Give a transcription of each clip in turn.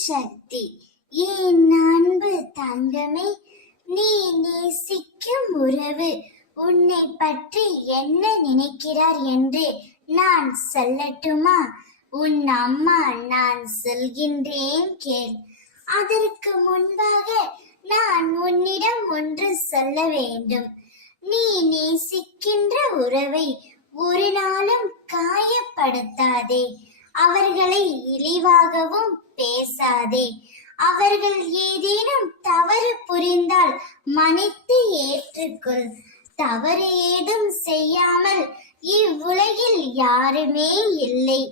சக்தி. என் அன்பு தங்கமே, நீ நேசிக்கும் உறவு உன்னை பற்றி என்ன நினைக்கிறார் என்று நான் சொல்லட்டுமா? உன் அம்மா நான் சொல்கின்றேன் கேள். அதற்கு முன்பாக நான் உன்னிடம் ஒன்று சொல்ல வேண்டும். நீ நேசிக்கின்ற உறவை ஒரு நாளும் காயப்படுத்தாதே. அவர்களை இழிவாகவும் பேசாதே. அவர்கள் ஏதேனும் தவறு புரிந்தால் மன்னித்து ஏற்றுக்கொள். தவறு ஏதும் செய்யாமல் இவ்வுலகில் யாருமே இல்லை.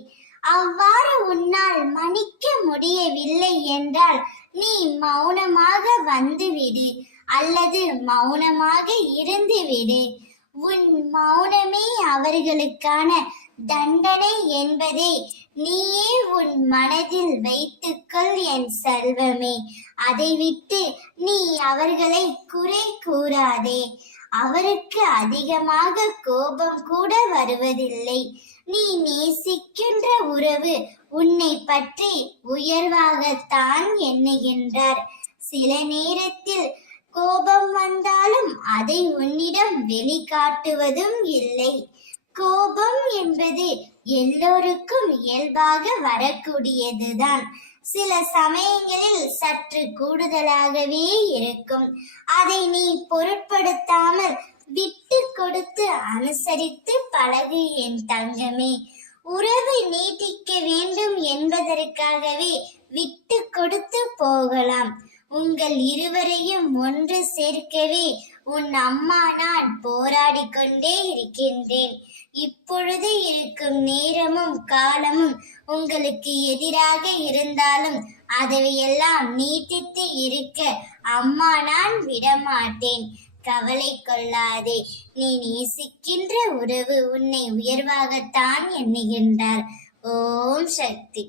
அவ்வாறு உன்னால் மன்னிக்க முடியவில்லை என்றால் நீ மௌனமாக வந்துவிடு அல்லது மௌனமாக இருந்துவிடு. உன் மௌனமே அவர்களுக்கான தண்டனை என்பதை நீயே உன் மனதில் வைத்துக்கொள் என் செல்வமே. அதை விட்டு நீ அவர்களை குறை கூறாதே. அவருக்கு அதிகமாக கோபம் கூட வருவதில்லை. நீ நேசிக்கின்ற உறவு உன்னை பற்றி உயர்வாகத்தான் எண்ணுகின்றார். சில நேரத்தில் கோபம் வந்தாலும் அதை உன்னிடம் வெளிக்காட்டுவதும் இல்லை. கோபம் என்பது எல்லோருக்கும் இயல்பாக வரக்கூடியதுதான். சில சமயங்களில் சற்று கூடுதலாகவே இருக்கும். அதை நீ பொருட்படுத்தாமல் விட்டு கொடுத்து அனுசரித்து பழகு என் தங்கமே. உறவு நீட்டிக்க வேண்டும் என்பதற்காகவே விட்டு கொடுத்து போகலாம். உங்கள் இருவரையும் ஒன்று சேர்க்கவே உன் அம்மா நான் போராடி கொண்டே இருக்கின்றேன். இப்பொழுது இருக்கும் நேரமும் காலமும் உங்களுக்கு எதிராக இருந்தாலும் அதையெல்லாம் நீட்டித்து இருக்க அம்மா நான் விடமாட்டேன். கவலை கொள்ளாதே. நீ நேசிக்கின்ற உறவு உன்னை உயர்வாகத்தான் எண்ணுகின்றார். ஓம் சக்தி.